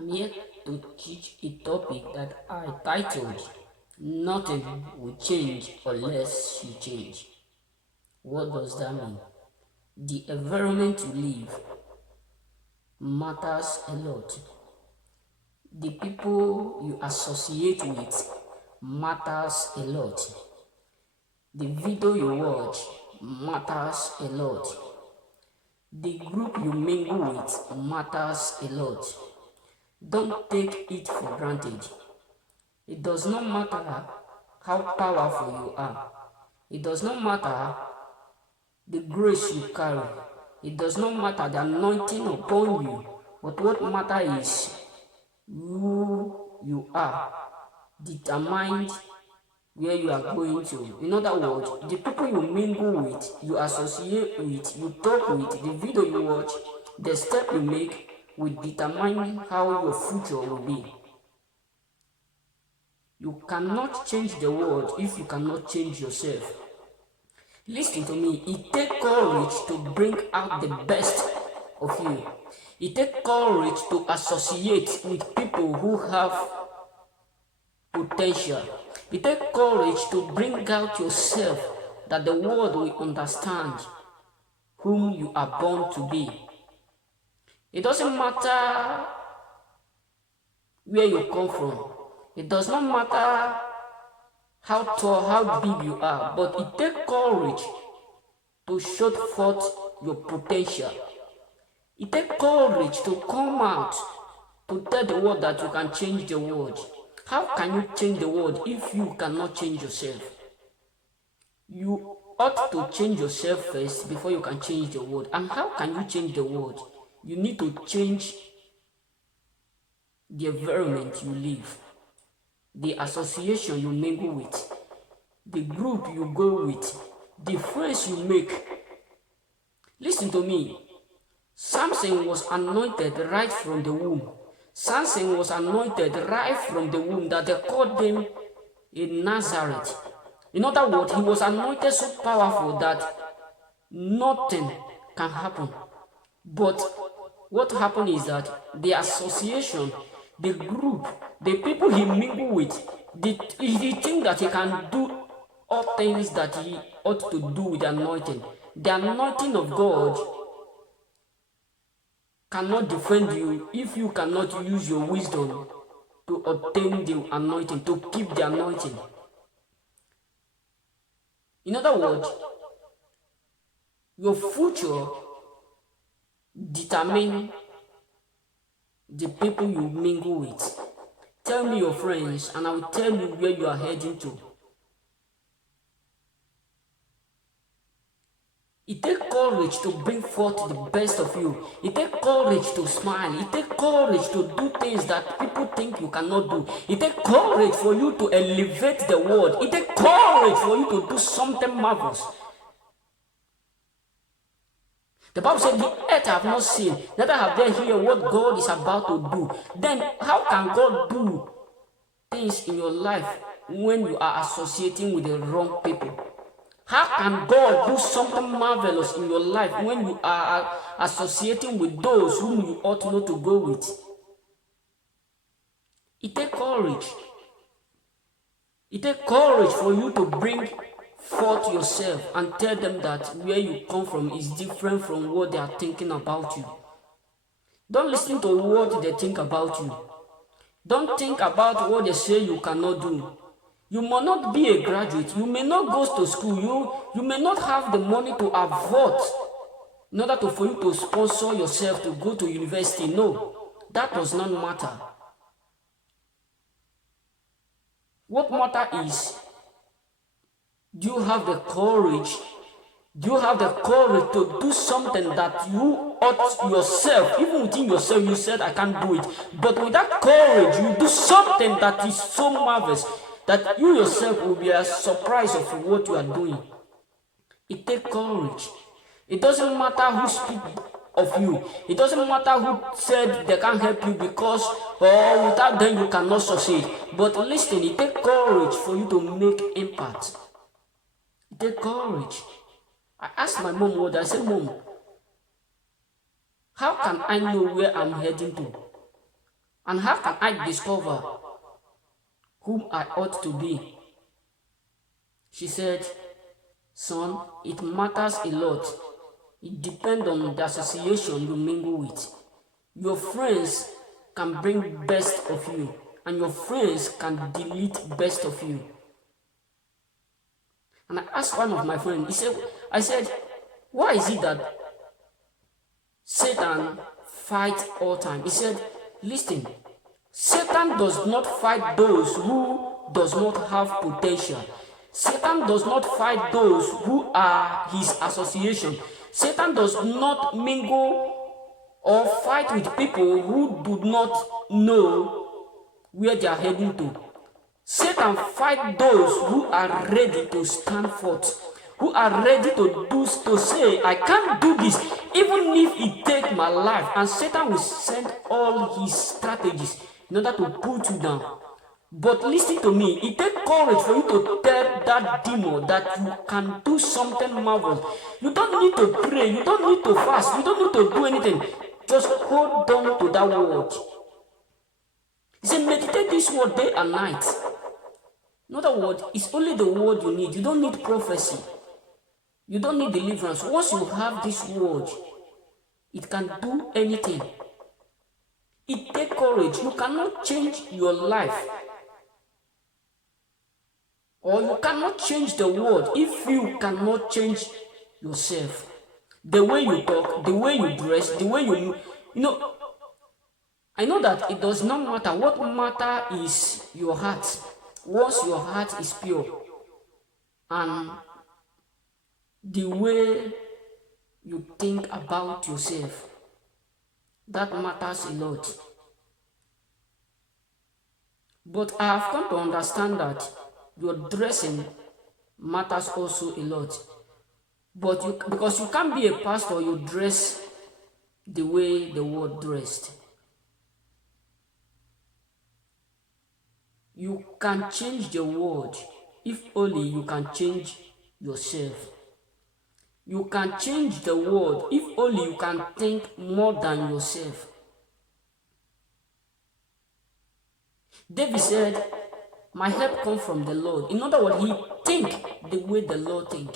I'm here to teach a topic that I titled Nothing Will Change Unless You Change. What does that mean? The environment you live matters a lot. The people you associate with matters a lot. The video you watch matters a lot. The group you mingle with matters a lot. Don't take it for granted. It does not matter how powerful you are. It does not matter the grace you carry. It does not matter the anointing upon you. But what matters is who you are, determined where you are going to. In other words, the people you mingle with, you associate with, you talk with, the video you watch, the step you make will determine how your future will be. You cannot change the world if you cannot change yourself. Listen to me, it takes courage to bring out the best of you. It takes courage to associate with people who have potential. It takes courage to bring out yourself that the world will understand whom you are born to be. It doesn't matter where you come from. It does not matter how tall, how big you are, but it takes courage to show forth your potential. It takes courage to come out to tell the world that you can change the world. How can you change the world if you cannot change yourself? You ought to change yourself first before you can change the world. And how can you change the world? You need to change the environment you live, the association you mingle with, the group you go with, the friends you make. Listen to me. Samson was anointed right from the womb. Samson was anointed right from the womb that they called him in Nazareth. In other words, he was anointed so powerful that nothing can happen. But what happened is that the association, the group, the people he mingled with, he think that he can do all things that he ought to do with the anointing. The anointing of God cannot defend you if you cannot use your wisdom to obtain the anointing, to keep the anointing. In other words, your future determines the people you mingle with. Tell me your friends and I will tell you where you are heading to. It takes courage to bring forth the best of you. It takes courage to smile. It takes courage to do things that people think you cannot do. It takes courage for you to elevate the world. It takes courage for you to do something marvelous. The Bible said, the earth have not seen, neither have they heard what God is about to do. Then how can God do things in your life when you are associating with the wrong people? How can God do something marvelous in your life when you are associating with those whom you ought not to go with? It takes courage. It takes courage for you to bring forth yourself and tell them that where you come from is different from what they are thinking about you. Don't listen to what they think about you. Don't think about what they say you cannot do. You may not be a graduate. You may not go to school. You may not have the money to afford in order for you to sponsor yourself to go to university. No, that does not matter. What matters is, do you have the courage? Do you have the courage to do something that you ought yourself, even within yourself, you said, I can't do it. But with that courage, you do something that is so marvelous that you yourself will be surprised of what you are doing. It takes courage. It doesn't matter who speaks of you. It doesn't matter who said they can't help you because without them you cannot succeed. But listen, it takes courage for you to make impact. It takes courage. I asked my mom what I said, Mom, how can I know where I'm heading to? And how can I discover whom I ought to be? She said, son, it matters a lot. It depends on the association you mingle with. Your friends can bring best of you, and your friends can delete best of you. And I asked one of my friends, I said, why is it that Satan fights all time? He said, listen, Satan does not fight those who does not have potential. Satan does not fight those who are his association. Satan does not mingle or fight with people who do not know where they are heading to. Satan fights those who are ready to stand forth, who are ready to say, I can't do this, even if it takes my life. And Satan will send all his strategies in order to put you down. But listen to me, it takes courage for you to tell that demon that you can do something marvelous. You don't need to pray, you don't need to fast, you don't need to do anything. Just hold on to that word. He said, meditate this word day and night. In other words, it's only the word you need. You don't need prophecy. You don't need deliverance. Once you have this word, it can do anything. It takes courage. You cannot change your life, or you cannot change the world if you cannot change yourself. The way you talk, the way you dress, the way you know, I know that it does not matter. What matters is your heart. Once your heart is pure, and the way you think about yourself, that matters a lot. But I have come to understand that your dressing matters also a lot. But because you can't be a pastor, you dress the way the world dressed. You can change the world if only you can change yourself. You can change the world if only you can think more than yourself. David said, my help comes from the Lord. In other words, he think the way the Lord think.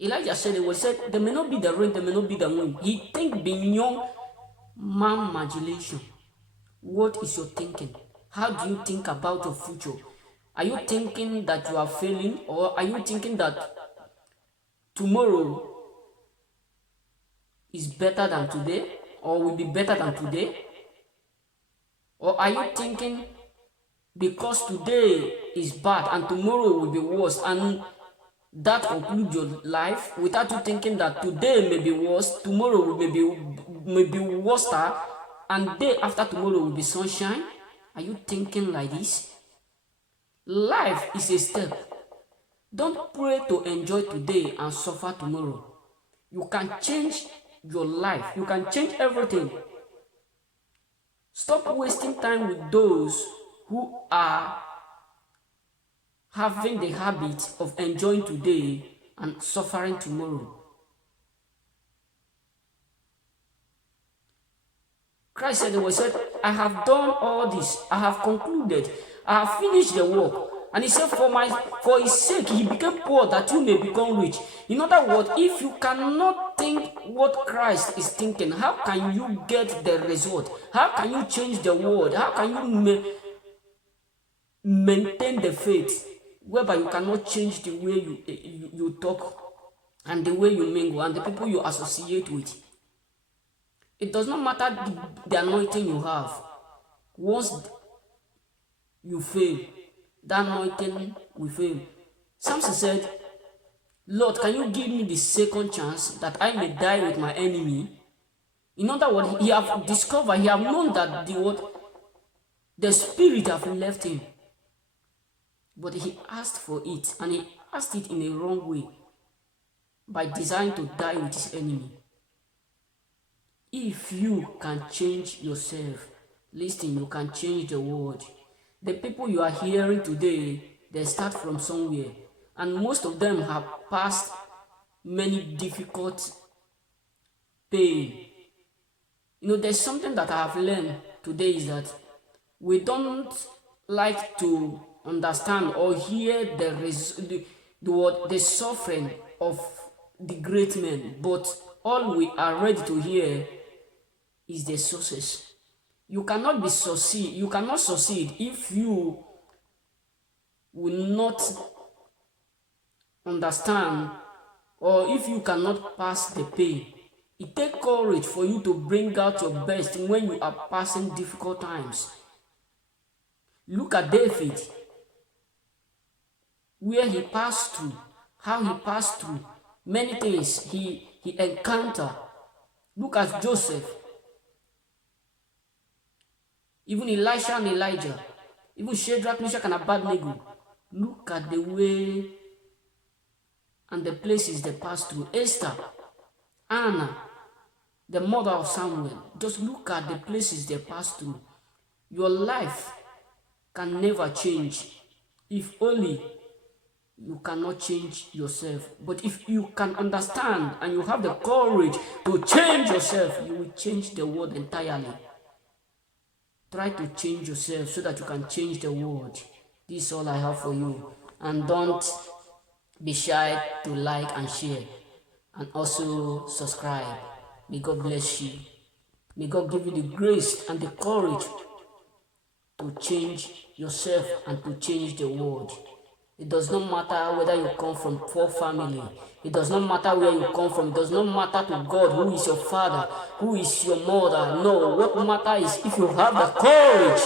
Elijah said, there may not be the rain, there may not be the wind. He think beyond man imagination. What is your thinking? How do you think about your future? Are you thinking that you are failing, or are you thinking that tomorrow is better than today, or will be better than today? Or are you thinking because today is bad and tomorrow will be worse, and that concludes your life without you thinking that today may be worse, tomorrow may be worse, and day after tomorrow will be sunshine? Are you thinking like this? Life is a step. Don't pray to enjoy today and suffer tomorrow. You can change your life. You can change everything. Stop wasting time with those who are having the habit of enjoying today and suffering tomorrow. Christ said, I have done all this. I have concluded. I have finished the work. And he said, for his sake, he became poor that you may become rich. In other words, if you cannot think what Christ is thinking, how can you get the result? How can you change the world? How can you maintain the faith whereby you cannot change the way you talk and the way you mingle and the people you associate with? It does not matter the anointing you have. Once you fail, that anointing will fail. Samson said, Lord, can you give me the second chance that I may die with my enemy? In other words, he have discovered, he have known that the spirit have left him. But he asked for it, and he asked it in a wrong way, by design to die with his enemy. If you can change yourself, listen, you can change the world. The people you are hearing today, they start from somewhere, and most of them have passed many difficult pain. there's something that I have learned today is that we don't like to understand or hear the suffering of the great men, but all we are ready to hear is the success. You cannot succeed if you will not understand, or if you cannot pass the pain. It takes courage for you to bring out your best when you are passing difficult times. Look at David, where he passed through, how he passed through many things he encountered. Look at Joseph, even Elisha and Elijah, even Shadrach, Meshach, and Abednego. Look at the way and the places they passed through. Esther, Anna, the mother of Samuel. Just look at the places they passed through. Your life can never change if only you cannot change yourself. But if you can understand and you have the courage to change yourself, you will change the world entirely. Try to change yourself so that you can change the world. This is all I have for you. And don't be shy to like and share, and also subscribe. May God bless you. May God give you the grace and the courage to change yourself and to change the world. It does not matter whether you come from poor family. It does not matter where you come from. It does not matter to God who is your father, who is your mother. No, what matters is if you have the courage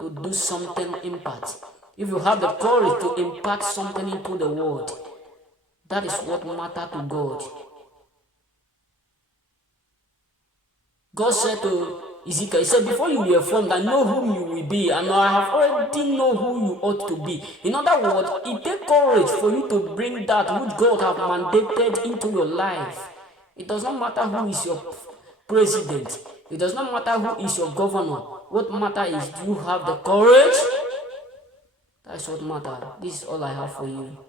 to do something impact. If you have the courage to impact something into the world, that is what matters to God. God said to Ezekiel, he said, before you were formed, I know whom you will be, and I have already know who you ought to be. In other words, it takes courage for you to bring that which God has mandated into your life. It does not matter who is your president. It does not matter who is your governor. What matters is, do you have the courage? That's what matters. This is all I have for you.